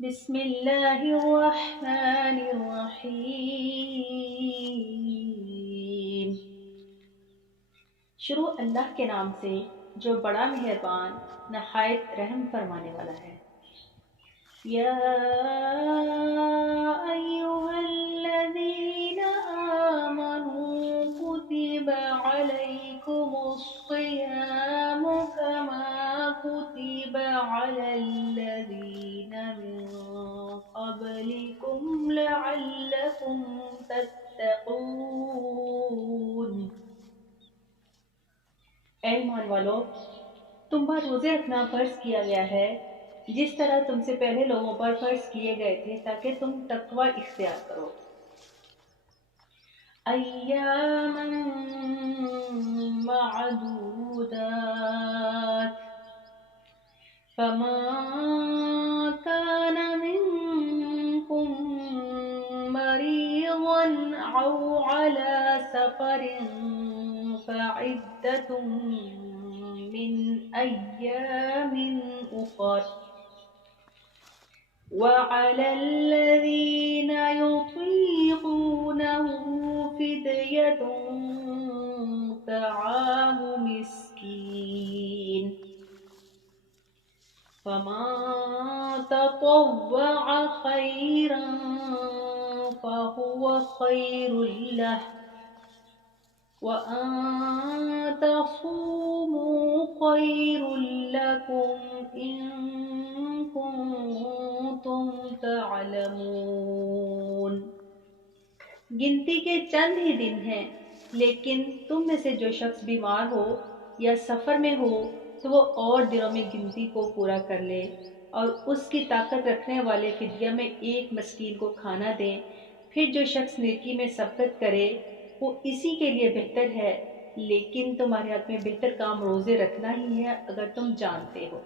بسم اللہ الرحمن الرحیم۔ شروع اللہ کے نام سے جو بڑا مہربان نہایت رحم فرمانے والا ہے۔ یا ایھا الذین آمنوا کتب علیکم الصیام کما کتب علی الذین من قبلکم لعلکم تتقون۔ اے ایمان والو، تم پر روزے رکھنا فرض کیا گیا ہے جس طرح تم سے پہلے لوگوں پر فرض کیے گئے تھے تاکہ تم تقوی اختیار کرو۔ ایاما معدودات، فمن كان منكم مريضا أو على سفر فعدة من أيام أخر، وعلى الذين يطيقونه فدية طعام مسكين، فمن تطوع خيرا فهو خير له، وأن تصوموا خير لكم إن كنتم تعلمون۔ گنتی کے چند ہی دن ہیں، لیکن تم میں سے جو شخص بیمار ہو یا سفر میں ہو تو وہ اور دنوں میں گنتی کو پورا کر لے، اور اس کی طاقت رکھنے والے فدیہ میں ایک مسکین کو کھانا دیں۔ پھر جو شخص نیکی میں سبقت کرے وہ اسی کے لیے بہتر ہے، لیکن تمہارے حق میں بہتر کام روزے رکھنا ہی ہے اگر تم جانتے ہو۔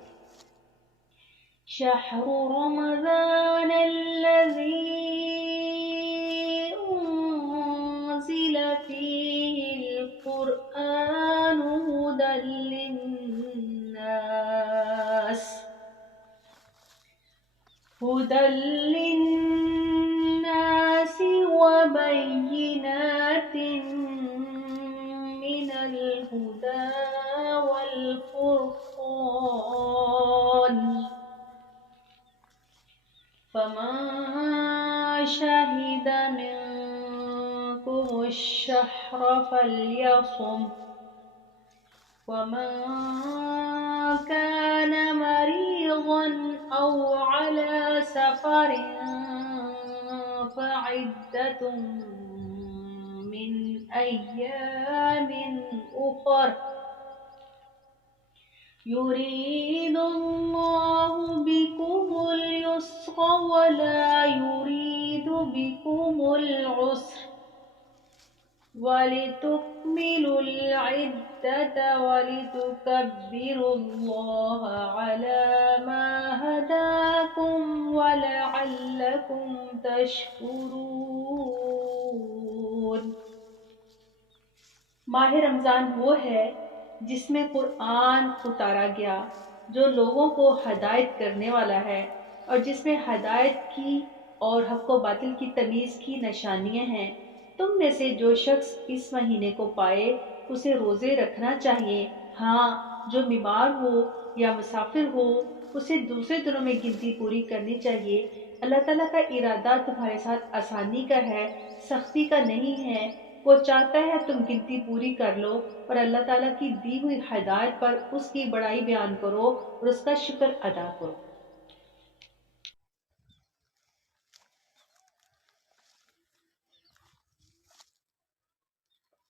شہر رمضان الذی انزل فیہ القرآن ھدی للناس وبینات من الہدی والفرقان، فمن شہد منکم الشہر فلیصم، ومن كان مريضا أو على سفر فعدة من أيام أخر، يريد الله بكم اليسر ولا يريد بكم العسر، وَلِتُكْمِلُوا الْعِدَّةَ وَلِتُكَبِّرُوا اللَّهَ عَلَى مَا هَدَاكُمْ وَلَعَلَّكُمْ تَشْكُرُونَ۔ ماہ رمضان وہ ہے جس میں قرآن اتارا گیا جو لوگوں کو ہدایت کرنے والا ہے، اور جس میں ہدایت کی اور حق و باطل کی تمیز کی نشانیاں ہیں۔ تم میں سے جو شخص اس مہینے کو پائے اسے روزے رکھنا چاہیے، ہاں جو بیمار ہو یا مسافر ہو اسے دوسرے دنوں میں گنتی پوری کرنی چاہیے۔ اللہ تعالیٰ کا ارادہ تمہارے ساتھ آسانی کا ہے، سختی کا نہیں ہے۔ وہ چاہتا ہے تم گنتی پوری کر لو اور اللہ تعالیٰ کی دی ہوئی ہدایت پر اس کی بڑائی بیان کرو اور اس کا شکر ادا کرو۔